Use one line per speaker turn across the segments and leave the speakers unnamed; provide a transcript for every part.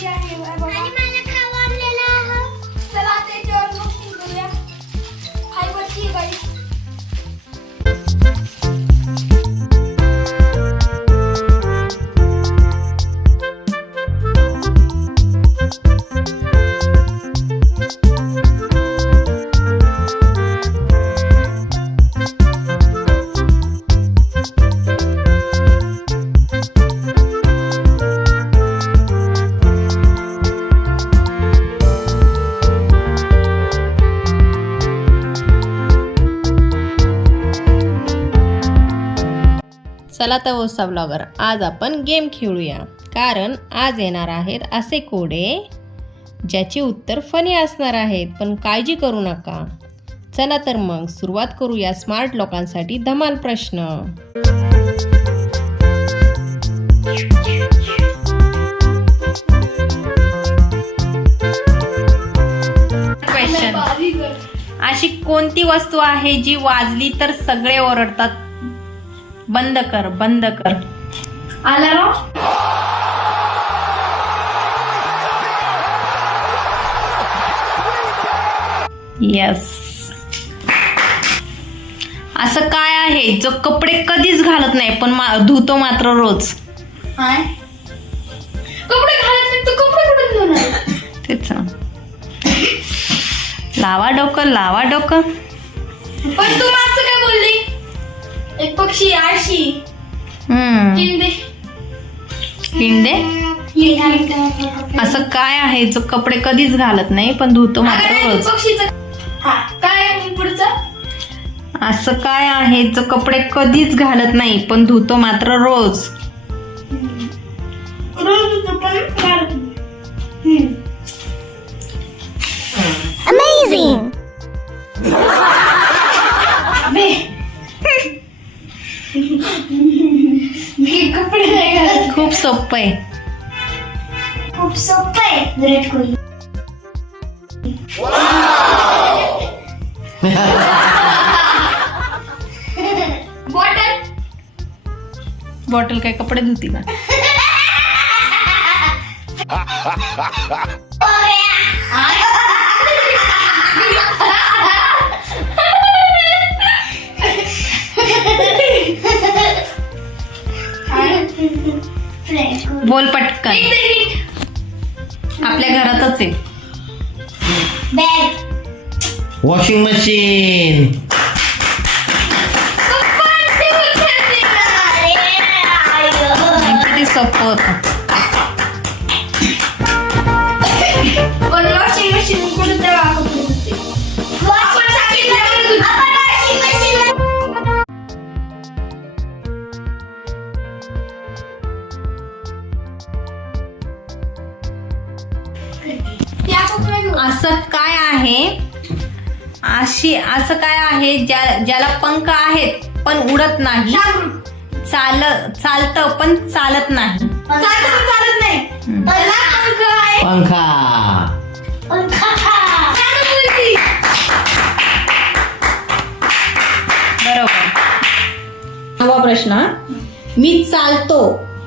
Daddy, चला
तर वोसा blogger आज आपण गेम खेळूया. कारण आज येणार आहेत असे कोडे ज्याची उत्तर फनी असणार आहेत पण काळजी करू नका. चला तर मग सुरुवात करूया स्मार्ट लोकांसाठी धमाल प्रश्न. क्वेश्चन अशी कोणती वस्तू आहे जी वाजली तर सगळे ओरडतात? बंद कर बंद कर
Alarm?
येस असं काय आहे जो कपडे कधीच घालत नाही पण मा- धुतो मात्र रोज
काय? कपडे घालत नाही तू कपडे कुठून आला?
तेच ना. लावा डोकं लावा डोकं
पण तू मागचं काय बोलली एक पक्षी आळशी.
हम्म. असं काय आहे? जो कपडे कधीच घालत नाही पण धुतो मात्र रोज.
पक्षीचं हा काय आहे पुढचं?
असं काय आहे? जो कपडे कधीच घालत नाही पण धुतो मात्र रोज.
रोज होतं पण?
सोपं आहे.
खूप सोपं आहे विराट कोहली. बॉटल?
बॉटल काय कपडे धुती का बोल पटकन. आपल्या घरातच आहे.
बॅग
वॉशिंग मशीन
किती सोपं होतं. असं काय आहे? अशी असं काय आहे ज्या ज्याला पंख आहेत पण उडत नाही. चाल चालतं पण चालत नाही.
चालत नाही पंख.
बरोबर. नववा प्रश्न. मी चालतो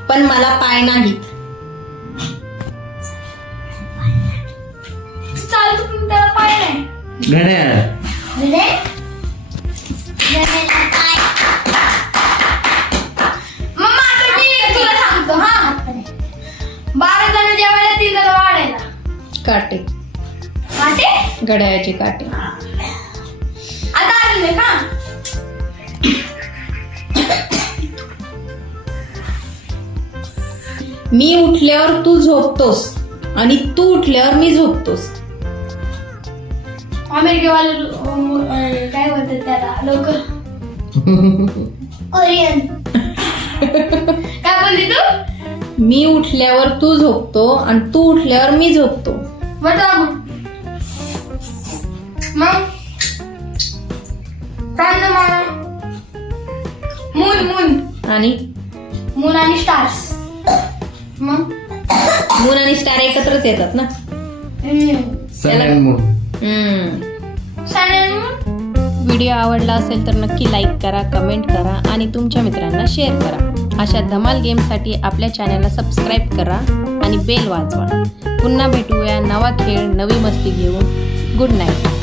पण मला पाय नाहीत.
घड्याळ
तुला सांगतो हा. बारा जण जेवायला ती जण वाढायला.
काटे. घड्याळाचे काटे.
आता का?
मी उठल्यावर तू झोपतोस आणि तू उठल्यावर मी झोपतोस.
अमेरिकेवाले अं, काय बोलतात त्याला लोक? कोरियन काय बोलली तू?
मी उठल्यावर तू झोपतो आणि तू उठल्यावर मी झोपतो.
बताव मग. चांद माना मून मून
आणि?
मून आणि स्टार्स मग?
मून आणि स्टार एकत्रच येतात ना?
सन अँड
हम्म
सन मून
व्हिडिओ आवडला असेल तर नक्की लाईक करा कमेंट करा आणि तुमच्या मित्रांना शेअर करा. अशा धमाल गेमसाठी आपल्या चॅनलला सबस्क्राईब करा आणि बेल वाजवा. पुन्हा भेटूया नवा खेळ नवी मस्ती घेऊन. Good night.